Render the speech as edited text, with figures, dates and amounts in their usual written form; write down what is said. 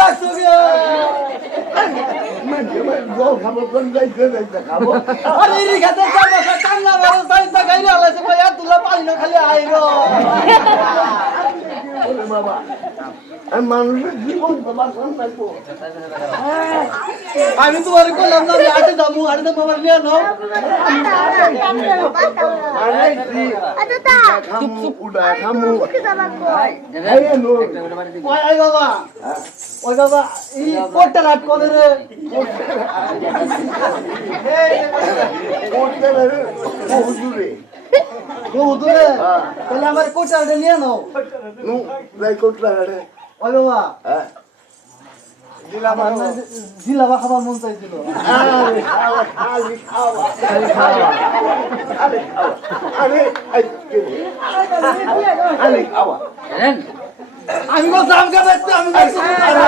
রাখছো জল খাবো কোন যাইতে খাবো আরে এই খেতে যাবো কান্না মারো সাইজটা গাইলে আলাইছে ভাই আর তুলা পানি না খালি আইরো বাবা আমি মানুষের জীবন তো বাঁচান থাকবো আমি তোমার কইলাম না আটে দামু আমার নিয়ে নাও খামু উড়া খামু ওই বাবা ওই বাবা এই কোটটা রাত করে রে হুজুরে দূরে তাহলে আমার কোটটা নিয়ে নাও নু যাই কোটলা রে ওই বাবা হ্যাঁ জিলাবা খাবার মন চাইছিল আরে খাওয়া খালি খাওয়া খালি খাওয়া আরে আরে খাওয়া আমি বলছি আমাকে আমি